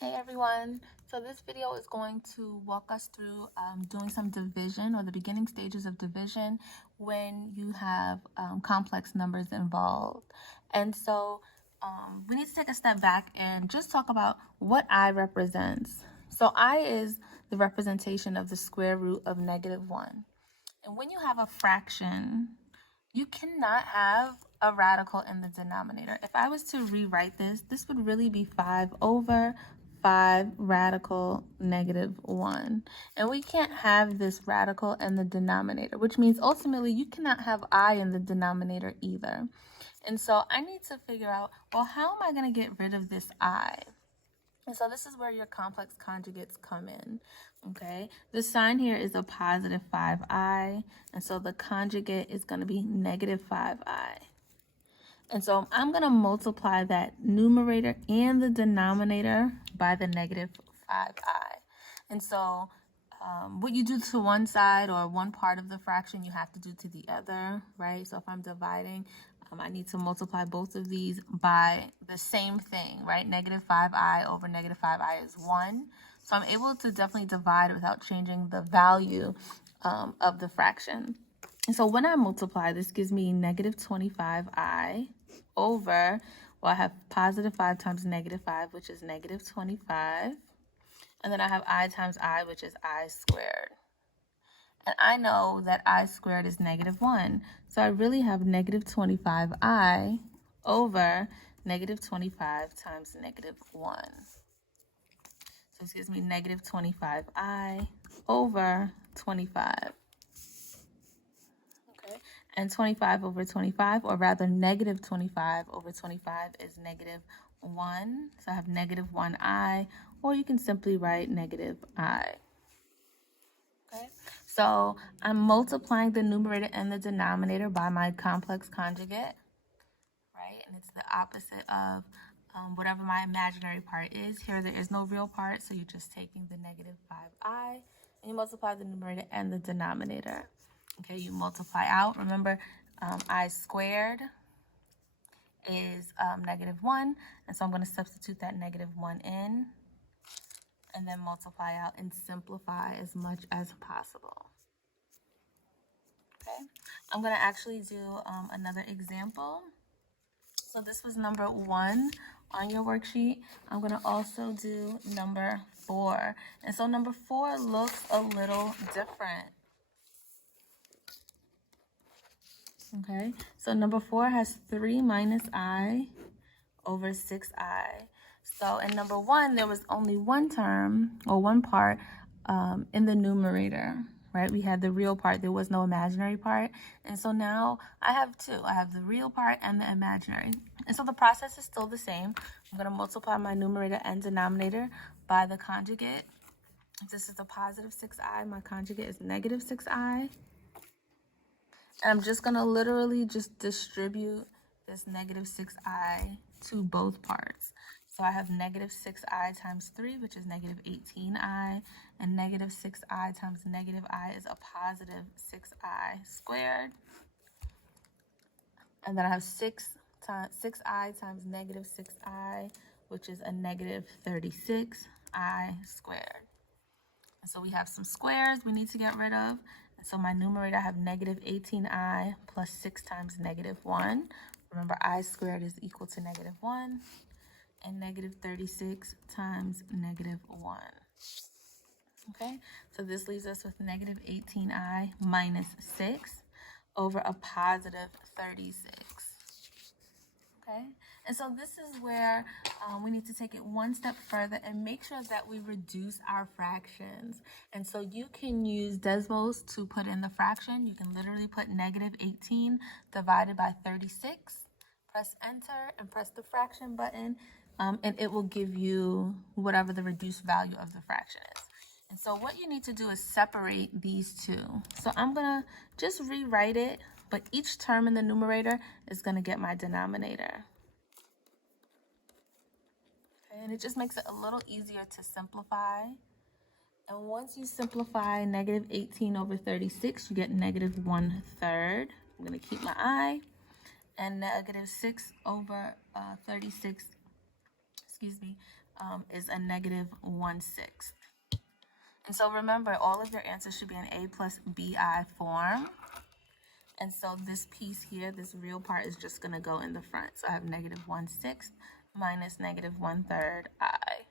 Hey everyone, so this video is going to walk us through doing some division or the beginning stages of division when you have complex numbers involved. And so we need to take a step back and just talk about what I represents. So I is the representation of the square root of -1. And when you have a fraction, you cannot have a radical in the denominator. If I was to rewrite this would really be 5 over 5 radical -1. And we can't have this radical in the denominator, which means ultimately you cannot have I in the denominator either. And so I need to figure out, well, how am I going to get rid of this I? And so this is where your complex conjugates come in, okay? The sign here is a positive 5i, and so the conjugate is going to be negative 5i. And so I'm going to multiply that numerator and the denominator by the negative 5i. And so what you do to one side or one part of the fraction, you have to do to the other, right? So if I'm dividing, I need to multiply both of these by the same thing, right? Negative 5i over negative 5i is 1. So I'm able to definitely divide without changing the value of the fraction. And so when I multiply, this gives me negative 25i over, well, I have positive 5 times negative 5, which is negative 25. And then I have I times I, which is I squared. And I know that I squared is -1. So I really have negative 25i over negative 25 times -1. So this gives me negative 25i over 25. Okay. And 25 over 25, or rather negative 25 over 25 is -1. So I have -1i, or you can simply write -I. Okay, so I'm multiplying the numerator and the denominator by my complex conjugate, right? And it's the opposite of whatever my imaginary part is. Here there is no real part, so you're just taking the negative 5i, and you multiply the numerator and the denominator. Okay, you multiply out. Remember, I squared is -1, and so I'm going to substitute that -1 in, and then multiply out and simplify as much as possible. Okay, I'm going to actually do another example. So this was number 1 on your worksheet. I'm going to also do number 4. And so number 4 looks a little different. Okay, so number 4 has 3 minus I over 6i. So in number 1, there was only one term or one part in the numerator, right? We had the real part. There was no imaginary part. And so now I have two. I have the real part and the imaginary. And so the process is still the same. I'm going to multiply my numerator and denominator by the conjugate. If this is a positive 6i, my conjugate is negative 6i. And I'm just going to literally just distribute this negative 6i to both parts. So I have negative 6i times 3, which is negative 18i, and negative 6i times negative I is a positive 6i squared. And then I have 6i times negative 6i, which is a negative 36i squared. And so we have some squares we need to get rid of. And so my numerator, I have negative 18i plus 6 times -1. Remember, I squared is equal to -1. And negative 36 times -1. Okay, so this leaves us with negative 18i minus 6 over a positive 36. Okay, and so this is where we need to take it one step further and make sure that we reduce our fractions. And so you can use Desmos to put in the fraction. You can literally put negative 18 divided by 36. Press enter and press the fraction button, and it will give you whatever the reduced value of the fraction is. And so what you need to do is separate these two. So I'm going to just rewrite it, but each term in the numerator is going to get my denominator. Okay, and it just makes it a little easier to simplify. And once you simplify negative 18 over 36, you get negative 1/3. I'm going to keep my I. And negative 6 over 36 is a negative 1/6. And so remember, all of your answers should be in a plus bi form. And so this piece here, this real part, is just going to go in the front. So I have negative 1/6 minus negative 1/3 I.